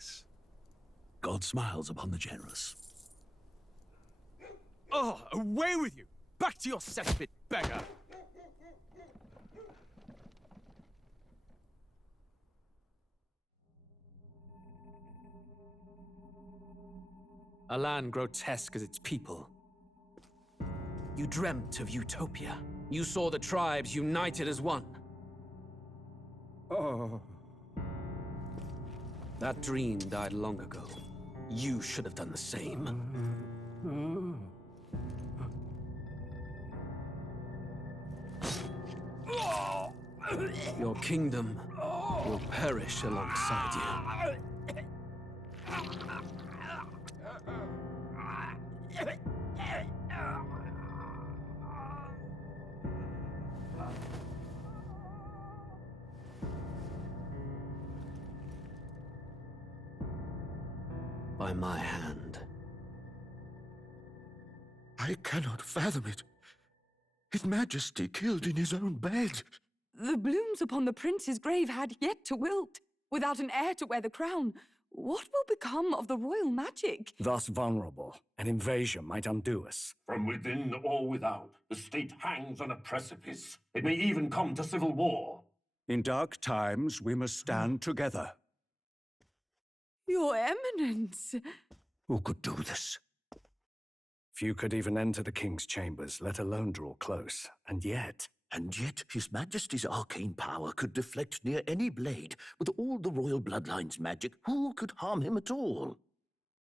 suffice? God smiles upon the generous. Oh, away with you! Back to your cesspit, beggar! A land grotesque as its people. You dreamt of utopia. You saw the tribes united as one. Oh. That dream died long ago. You should have done the same. Your kingdom will perish alongside you. By my hand. I cannot fathom it. His Majesty killed in his own bed. The blooms upon the prince's grave had yet to wilt. Without an heir to wear the crown, what will become of the royal magic? Thus vulnerable, an invasion might undo us. From within or without, the state hangs on a precipice. It may even come to civil war. In dark times, we must stand together. Your Eminence! Who could do this? Few could even enter the king's chambers, let alone draw close. And yet, His Majesty's arcane power could deflect near any blade. With all the royal bloodline's magic, who could harm him at all?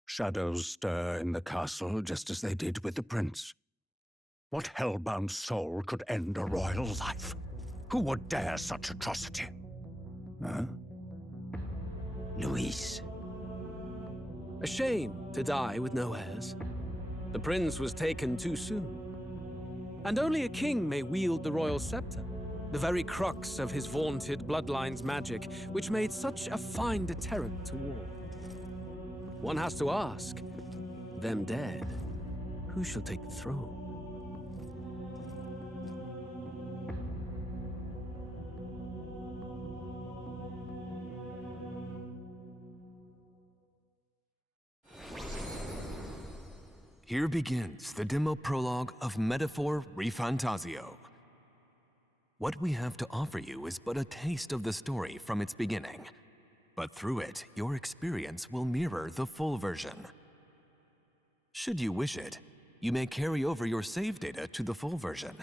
shadows stir in the castle just as they did with the prince. What hellbound soul could end a royal life? Who would dare such atrocity? Huh? Luis. A shame to die with no heirs. The prince was taken too soon. And only a king may wield the royal scepter, the very crux of his vaunted bloodline's magic, which made such a fine deterrent to war. One has to ask, them dead, who shall take the throne? Here begins the demo prologue of Metaphor ReFantazio. What we have to offer you is but a taste of the story from its beginning, but through it, your experience will mirror the full version. Should you wish it, you may carry over your save data to the full version.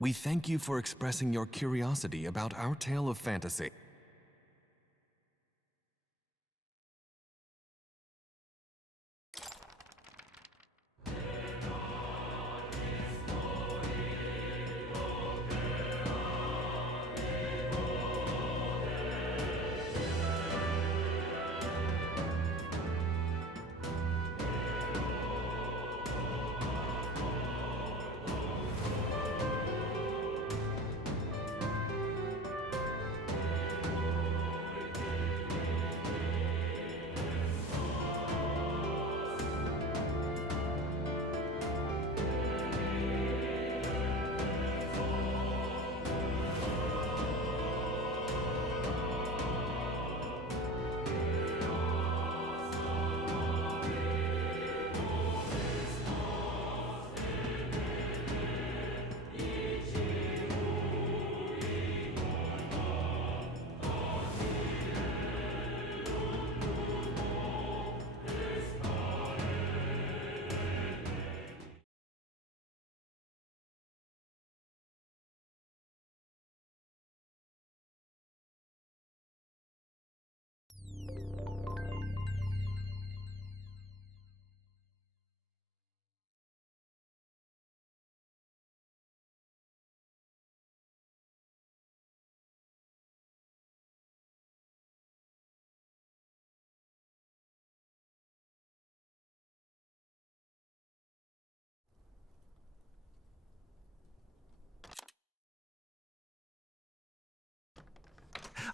We thank you for expressing your curiosity about our tale of fantasy.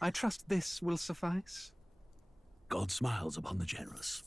I trust this will suffice. God smiles upon the generous.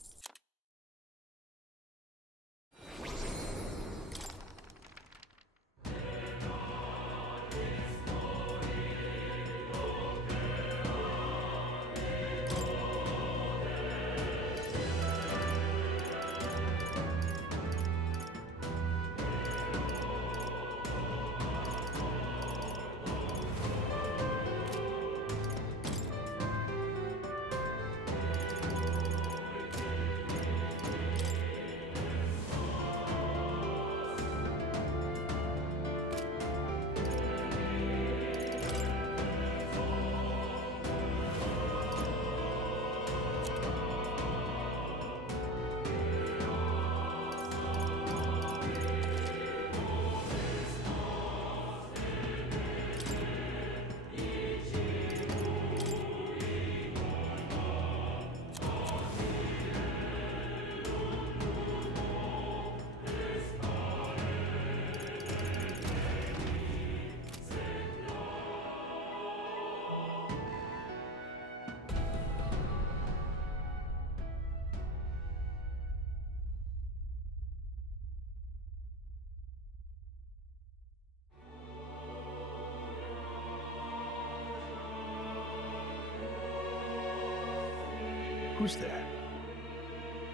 Who's there?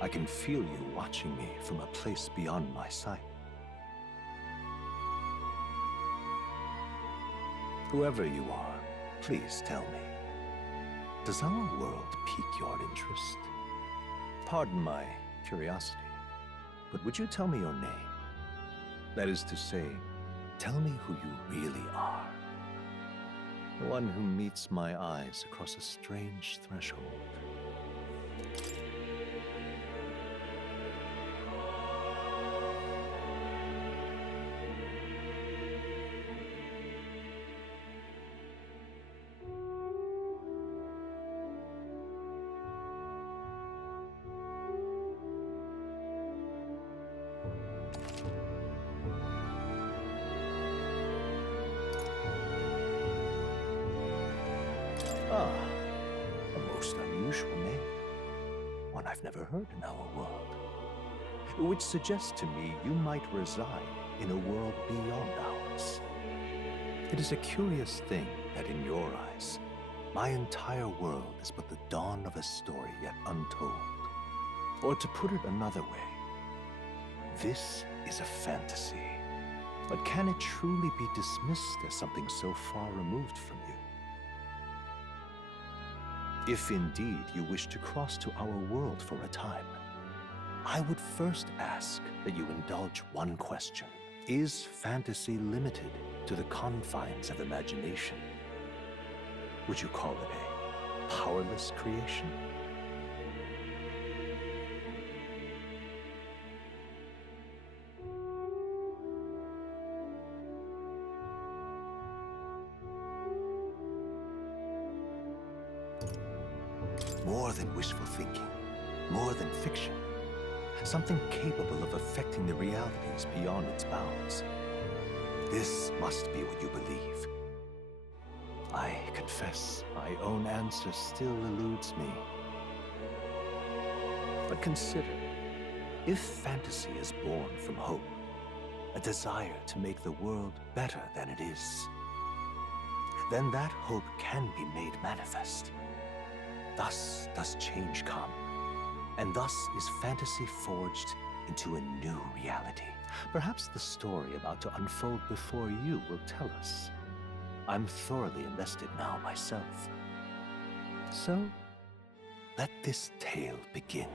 I can feel you watching me from a place beyond my sight. Whoever you are, please tell me. Does our world pique your interest? Pardon my curiosity, but would you tell me your name? That is to say, tell me who you really are. The one who meets my eyes across a strange threshold. Ah, a most unusual name. One I've never heard in our world. Which suggests to me you might reside in a world beyond ours. It is a curious thing that in your eyes, my entire world is but the dawn of a story yet untold. Or to put it another way, this is a fantasy. But can it truly be dismissed as something so far removed from you? If indeed you wish to cross to our world for a time, I would first ask that you indulge one question. Is fantasy limited to the confines of imagination? Would you call it a powerless creation? More than wishful thinking, more than fiction. Something capable of affecting the realities beyond its bounds. This must be what you believe. I confess, my own answer still eludes me. But consider, if fantasy is born from hope, a desire to make the world better than it is, then that hope can be made manifest. Thus does change come, and thus is fantasy forged into a new reality. Perhaps the story about to unfold before you will tell us. I'm thoroughly invested now myself. So, let this tale begin.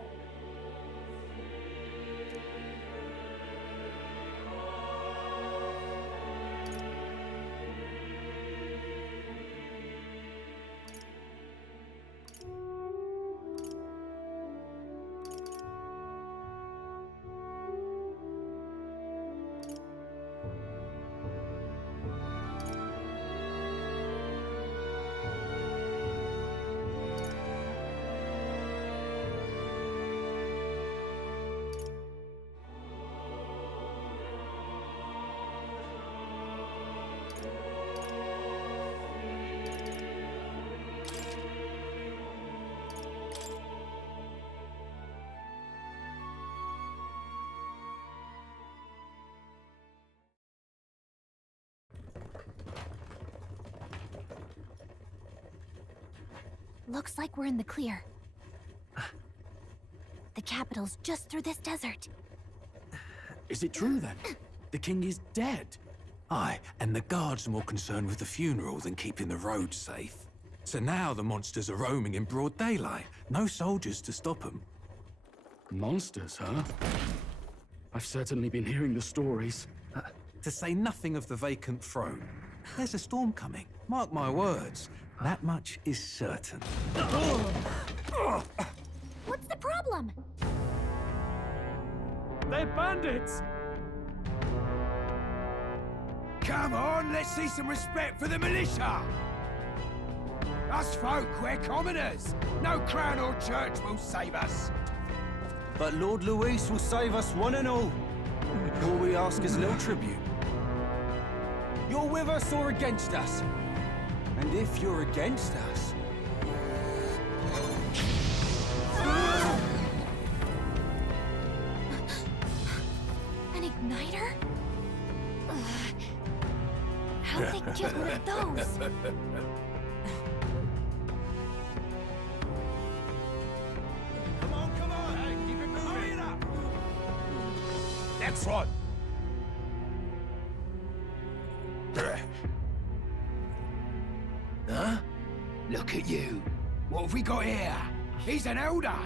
Looks like we're in the clear. The capital's just through this desert. Is it true then? The king is dead? Aye, and the guards are more concerned with the funeral than keeping the roads safe. So now the monsters are roaming in broad daylight. No soldiers to stop them. Monsters, huh? I've certainly been hearing the stories. To say nothing of the vacant throne. There's a storm coming. Mark my words. That much is certain. What's the problem? They're bandits! Come on, let's see some respect for the militia! Us folk, we're commoners. No crown or church will save us. But Lord Luis will save us one and all. All we ask is a little tribute. You're with us or against us? And if you're against us... An igniter? How'd they get one of those? Next one! Huh? Look at you. What have we got here? He's an elder!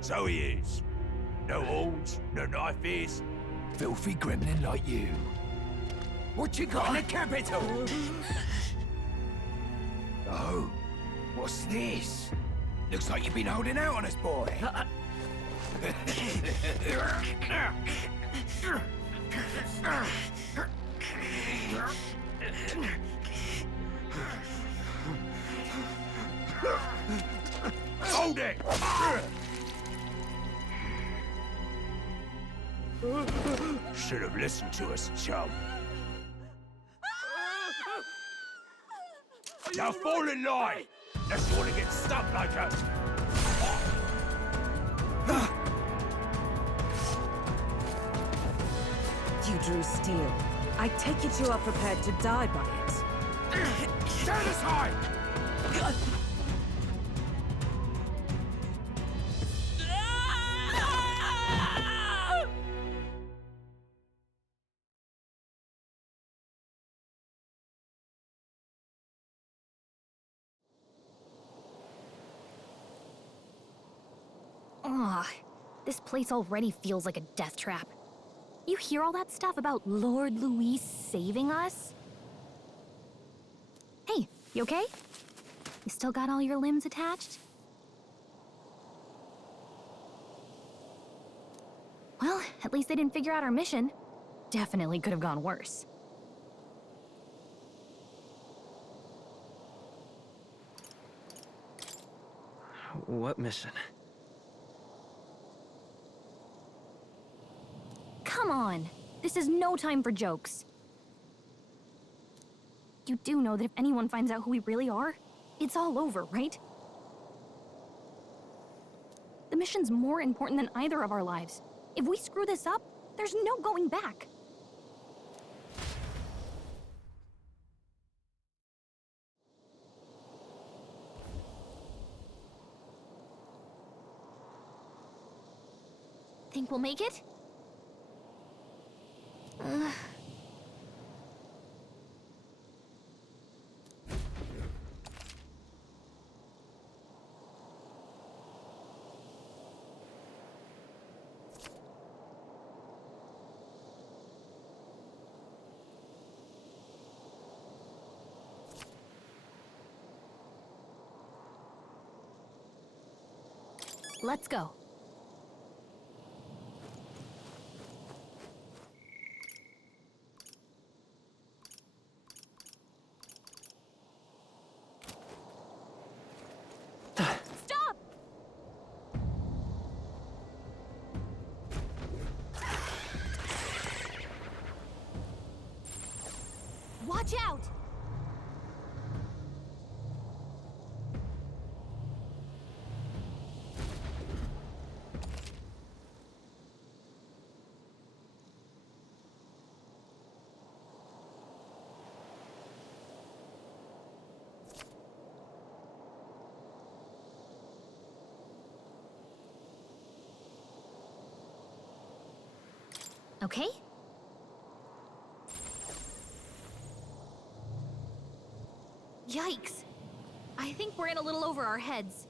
So he is. No horns, no knife ears. Filthy gremlin like you. What you got in the capital? Oh, what's this? Looks like you've been holding out on us, boy. Hold it! Should have listened to us, chum. Now fall in line! Unless you want to get stuck like us. You drew steel. I take it you are prepared to die by it. Stand aside! Ugh, this place already feels like a death trap. You hear all that stuff about Lord Louis saving us? Hey, you okay? You still got all your limbs attached? Well, at least they didn't figure out our mission. Definitely could have gone worse. What mission? Come on! This is no time for jokes. You do know that if anyone finds out who we really are, it's all over, right? The mission's more important than either of our lives. If we screw this up, there's no going back. Think we'll make it? Let's go. Stop! Watch out! Okay? Yikes! I think we're in a little over our heads.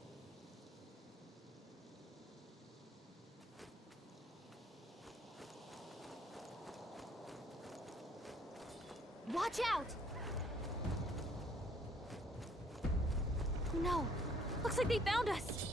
Watch out! No! Looks like they found us!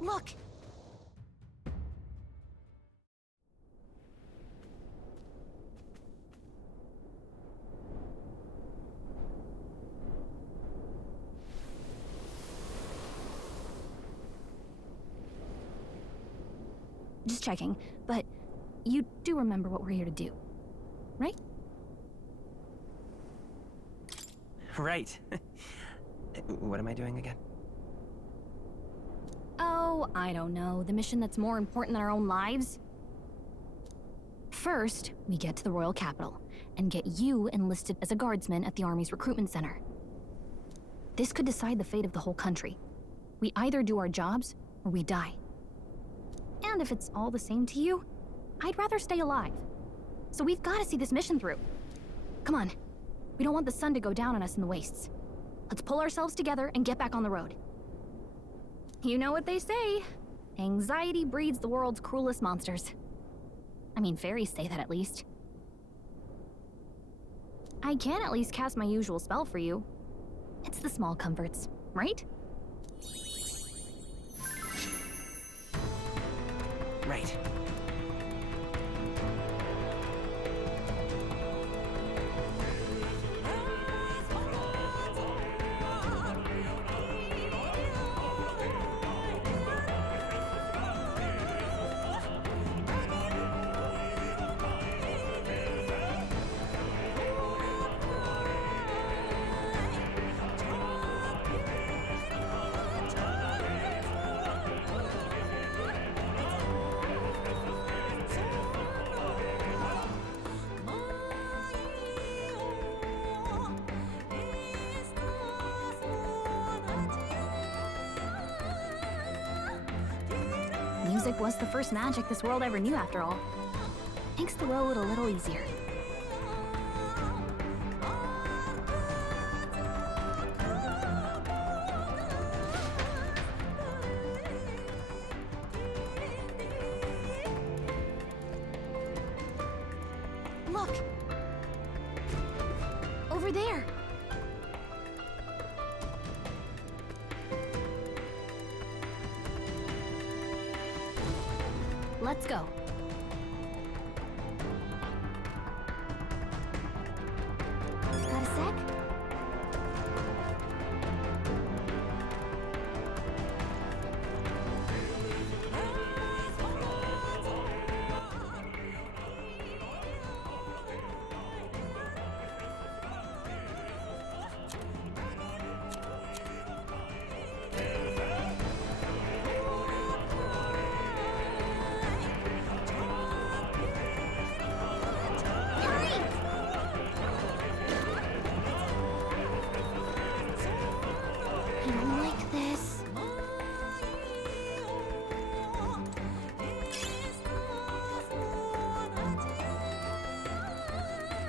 Look! Just checking, but You do remember what we're here to do, right? Right. What am I doing again? Oh, I don't know. The mission that's more important than our own lives? First, we get to the royal capital and get you enlisted as a guardsman at the army's recruitment center. This could decide the fate of the whole country. We either do our jobs or we die. And if it's all the same to you, I'd rather stay alive. So we've got to see this mission through. Come on. We don't want the sun to go down on us in the wastes. Let's pull ourselves together and get back on the road. You know what they say. Anxiety breeds the world's cruelest monsters. I mean, fairies say that at least. I can at least cast my usual spell for you. It's the small comforts, right? Right. Music was the first magic this world ever knew, after all. Makes the road a little easier. Look! Over there! Let's go. Got a sec?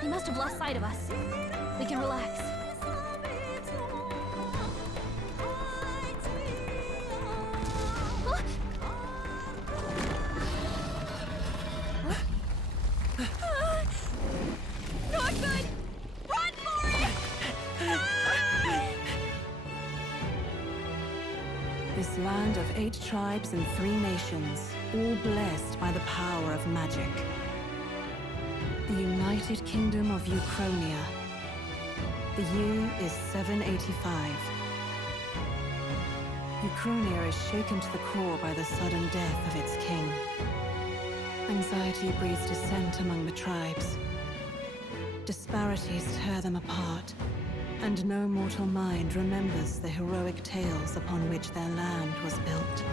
They must have lost sight of us. We can relax. Not good! Run for it! This land of 8 tribes and 3 nations, all blessed by the power of magic. The United Kingdom of Uchronia. The year is 785. Uchronia is shaken to the core by the sudden death of its king. Anxiety breeds dissent among the tribes. Disparities tear them apart, and no mortal mind remembers the heroic tales upon which their land was built.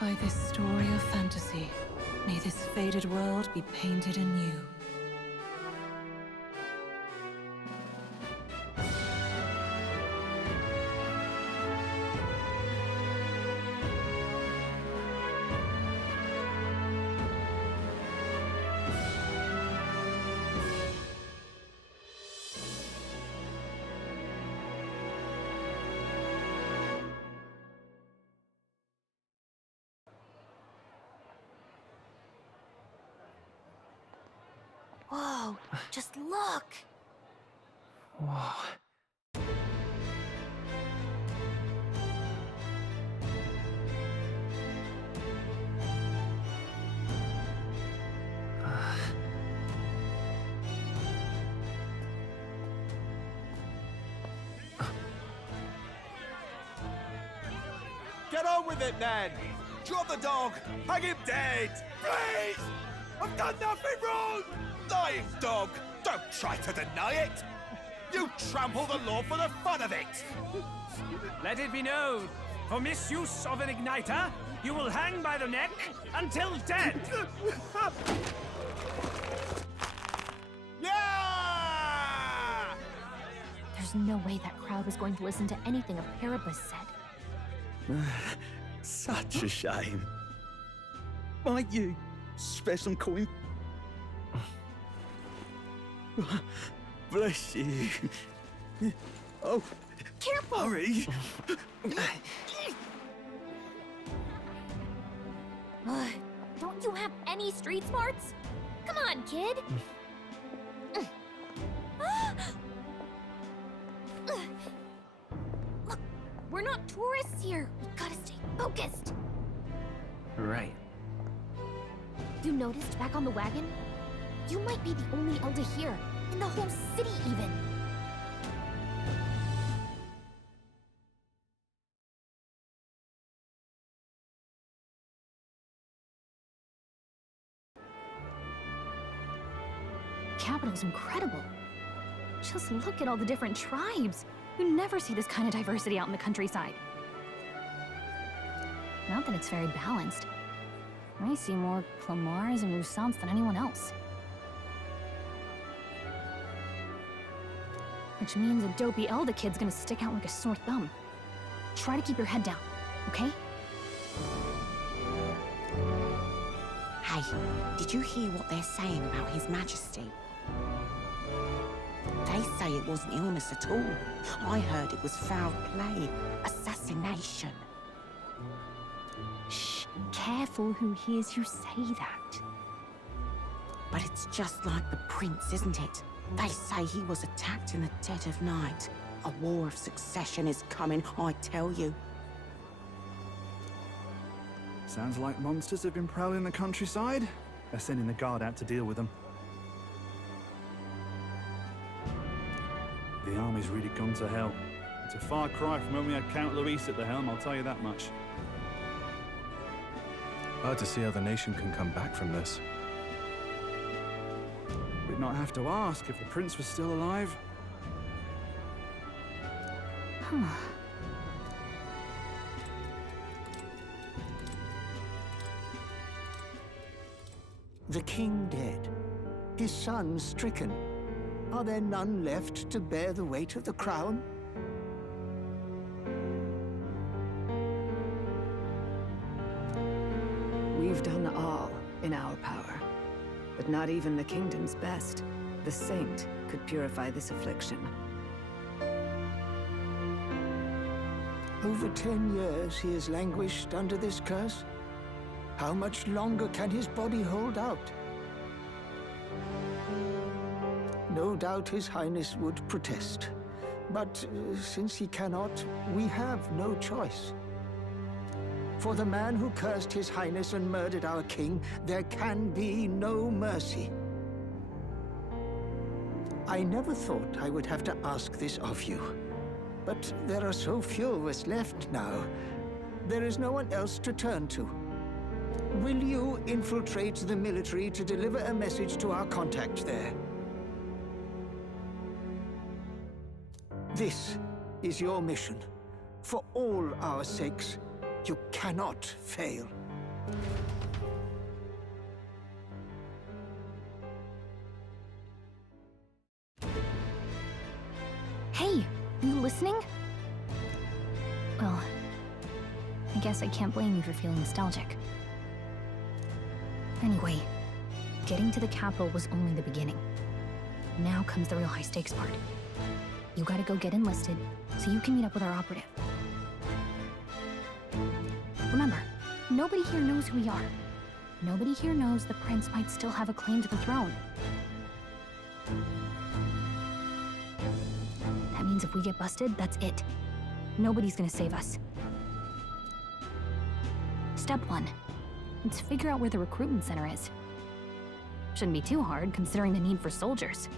By this story of fantasy, may this faded world be painted anew. Whoa, just look! Whoa. Get on with it, then! Drop the dog! Hang him dead! Please! I've done nothing wrong! Lying dog! Don't try to deny it! You trample the law for the fun of it! Let it be known, for misuse of an igniter, you will hang by the neck until dead! Yeah! There's no way that crowd was going to listen to anything a Paribus said. Such a shame. Might you spare some coin? Bless you. Oh, careful! Hurry! Don't you have any street smarts? Come on, kid! Look, we're not tourists here. We gotta stay focused. Right. You noticed back on the wagon? You might be the only elder here, in the whole city even. Capital's incredible. Just look at all the different tribes. You never see this kind of diversity out in the countryside. Not that it's very balanced. I see more Clamars and Roussants than anyone else. Which means a dopey Elda kid's gonna stick out like a sore thumb. Try to keep your head down, okay? Hey, did you hear what they're saying about His Majesty? They say it wasn't illness at all. I heard it was foul play, assassination. Shh, careful who hears you say that. But it's just like the prince, isn't it? They say he was attacked in the dead of night. A war of succession is coming, I tell you. Sounds like monsters have been prowling the countryside. They're sending the guard out to deal with them. The army's really gone to hell. It's a far cry from when we had Count Luis at the helm, I'll tell you that much. Hard to see how the nation can come back from this. We'd not have to ask if the prince was still alive. The king dead, his son stricken. Are there none left to bear the weight of the crown? We've done all in our power, but not even the kingdom's best, the saint, could purify this affliction. Over 10 years he has languished under this curse. How much longer can his body hold out? No doubt His Highness would protest. But since he cannot, we have no choice. For the man who cursed His Highness and murdered our king, there can be no mercy. I never thought I would have to ask this of you. But there are so few of us left now. There is no one else to turn to. Will you infiltrate the military to deliver a message to our contact there? This is your mission. For all our sakes, you cannot fail. Hey, you listening? Well, I guess I can't blame you for feeling nostalgic. Anyway, getting to the capital was only the beginning. Now comes the real high-stakes part. You gotta go get enlisted, so you can meet up with our operative. Remember, nobody here knows who we are. Nobody here knows the prince might still have a claim to the throne. That means if we get busted, that's it. Nobody's gonna save us. Step 1. Let's figure out where the recruitment center is. Shouldn't be too hard, considering the need for soldiers.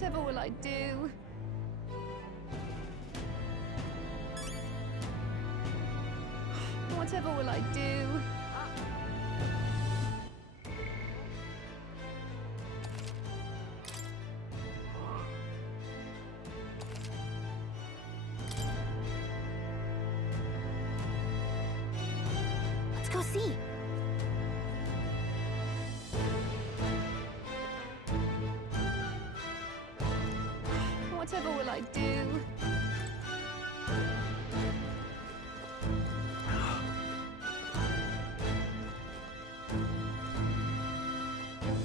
Whatever will I do? Whatever will I do? Let's go see. Whatever will I do?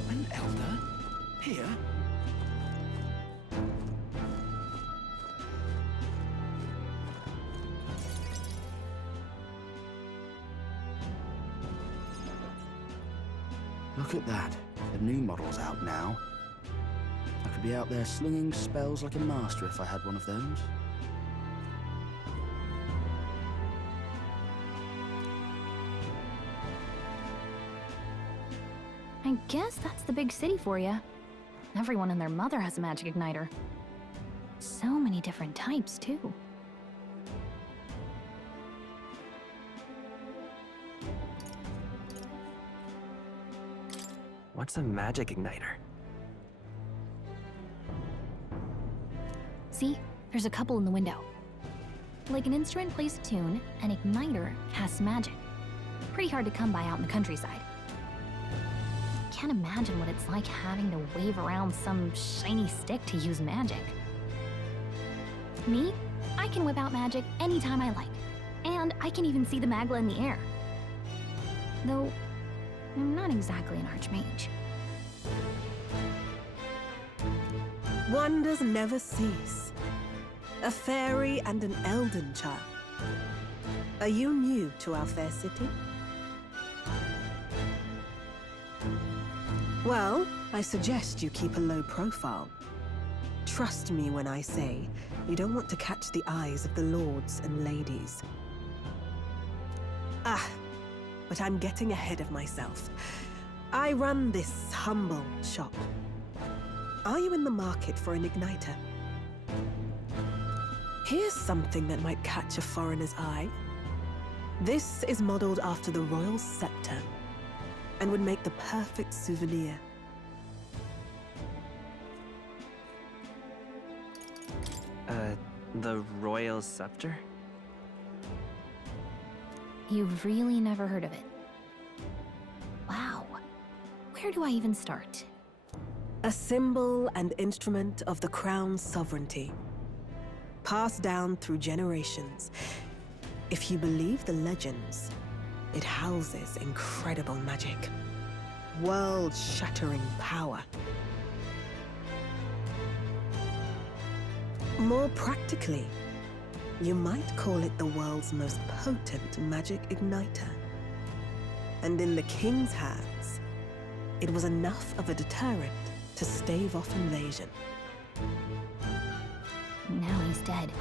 An elder? Here? Look at that. The new model's out now. I could be out there slinging spells like a master if I had one of those. I guess that's the big city for you. Everyone and their mother has a magic igniter. So many different types, too. What's a magic igniter? See? There's a couple in the window. Like an instrument plays a tune, an igniter casts magic. Pretty hard to come by out in the countryside. Can't imagine what it's like having to wave around some shiny stick to use magic. Me? I can whip out magic anytime I like. And I can even see the magla in the air. Though, I'm not exactly an archmage. Wonders never cease. A fairy and an elden child. Are you new to our fair city? Well, I suggest you keep a low profile. Trust me when I say you don't want to catch the eyes of the lords and ladies. But I'm getting ahead of myself. I run this humble shop. Are you in the market for an igniter? Here's something that might catch a foreigner's eye. This is modeled after the royal scepter and would make the perfect souvenir. The royal scepter? You've really never heard of it. Wow. Where do I even start? A symbol and instrument of the crown's sovereignty. Passed down through generations. If you believe the legends, it houses incredible magic. World-shattering power. More practically, you might call it the world's most potent magic igniter. And in the king's hands, it was enough of a deterrent to stave off invasion. Now he's dead.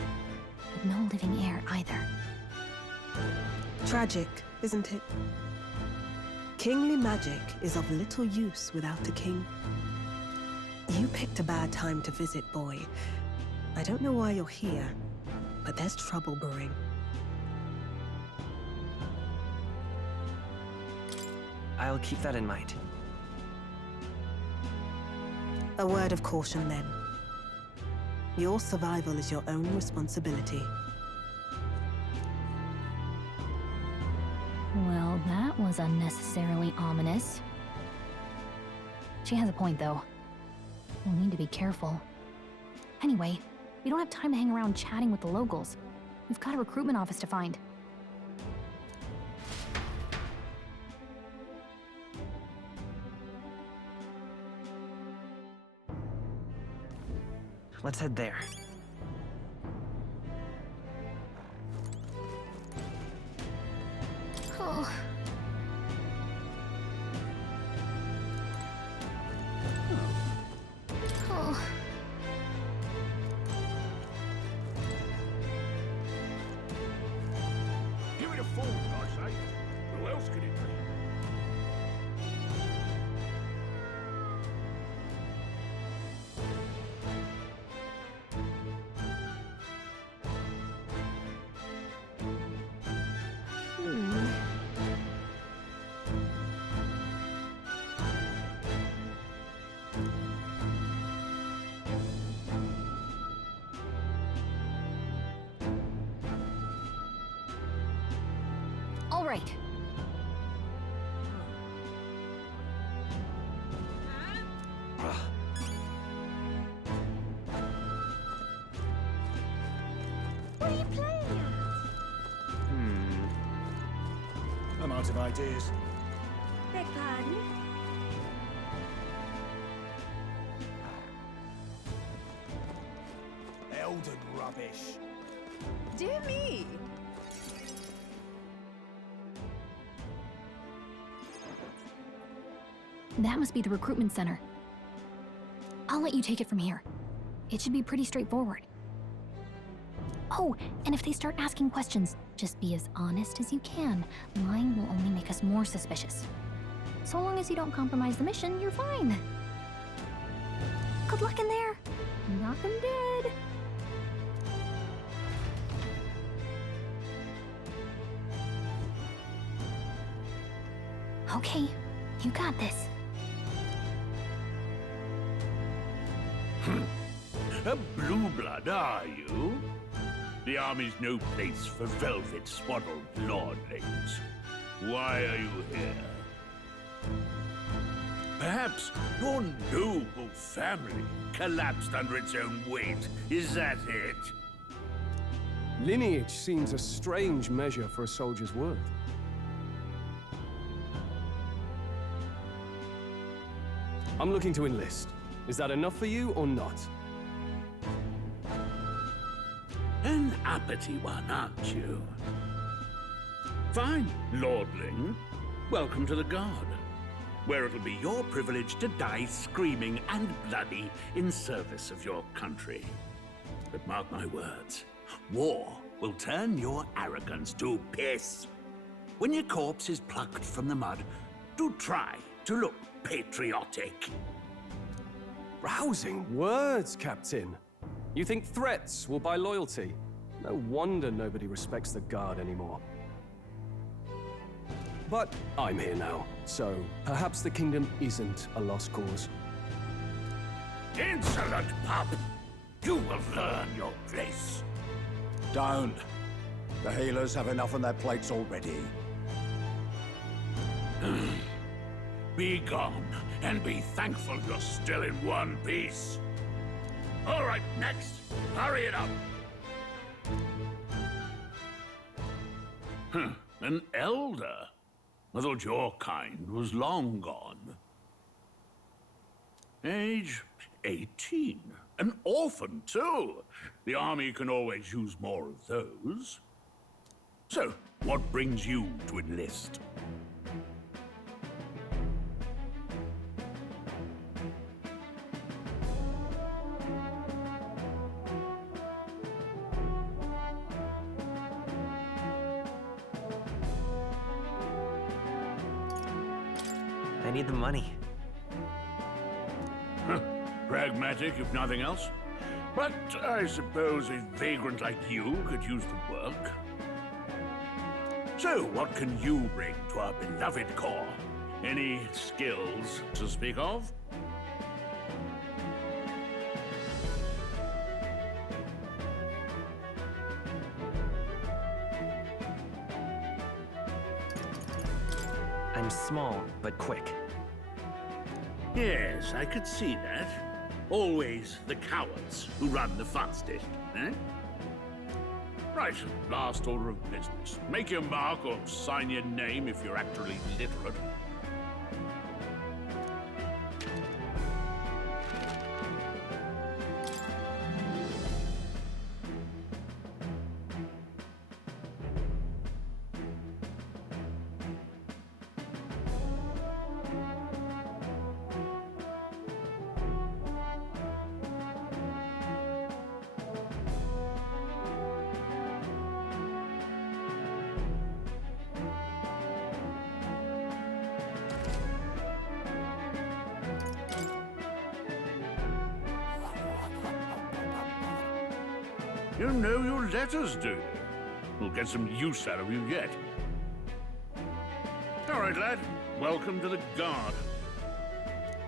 With no living heir either. Tragic, isn't it? Kingly magic is of little use without a king. You picked a bad time to visit, boy. I don't know why you're here, but there's trouble brewing. I'll keep that in mind. A word of caution, then. Your survival is your own responsibility. Well, that was unnecessarily ominous. She has a point, though. We'll need to be careful. Anyway, we don't have time to hang around chatting with the locals. We've got a recruitment office to find. Let's head there. Oh. Oh. Give it a fall, I say. Who else could it be? All right. What are you playing at? I'm out of ideas. Beg pardon? Elden rubbish. Dear me! That must be the recruitment center. I'll let you take it from here. It should be pretty straightforward. Oh, and if they start asking questions, just be as honest as you can. Lying will only make us more suspicious. So long as you don't compromise the mission, you're fine. Good luck in there. Knock 'em dead. Okay, you got this. A blue blood, are you? The army's no place for velvet-swaddled lordlings. Why are you here? Perhaps your noble family collapsed under its own weight. Is that it? Lineage seems a strange measure for a soldier's worth. I'm looking to enlist. Is that enough for you or not? An uppity one, aren't you? Fine, lordling. Welcome to the Guard, where it'll be your privilege to die screaming and bloody in service of your country. But mark my words, war will turn your arrogance to piss. When your corpse is plucked from the mud, do try to look patriotic. Rousing words, Captain. You think threats will buy loyalty? No wonder nobody respects the Guard anymore. But I'm here now, so perhaps the kingdom isn't a lost cause. Insolent pup! You will learn your place. Don't. The healers have enough on their plates already. Be gone, and be thankful you're still in one piece. All right, next. Hurry it up. An elder? I thought your kind was long gone. Age 18. An orphan, too. The army can always use more of those. So, what brings you to enlist? I need the money. Pragmatic, if nothing else. But I suppose a vagrant like you could use the work. So, what can you bring to our beloved corps? Any skills to speak of? I'm small, but quick. Yes, I could see that. Always the cowards who run the fastest, eh? Right, last order of business. Make your mark or sign your name if you're actually literate. You know your letters, do you? We'll get some use out of you yet. All right, lad. Welcome to the Guard.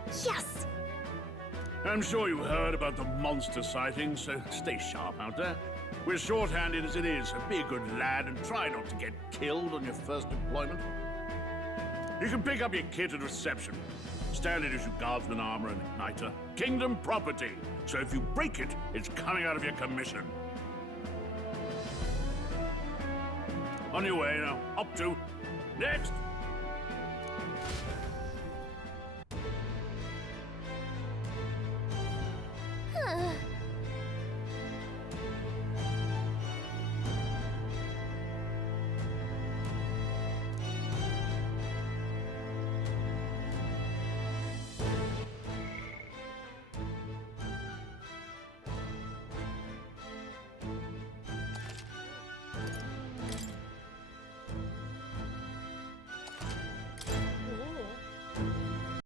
Yes! I'm sure you heard about the monster sightings, so stay sharp out there. We're short-handed as it is, so be a good lad and try not to get killed on your first deployment. You can pick up your kit at reception. Standard issue guardsman armor and igniter. Kingdom property, so if you break it, it's coming out of your commission. On your way now. Up to. Next!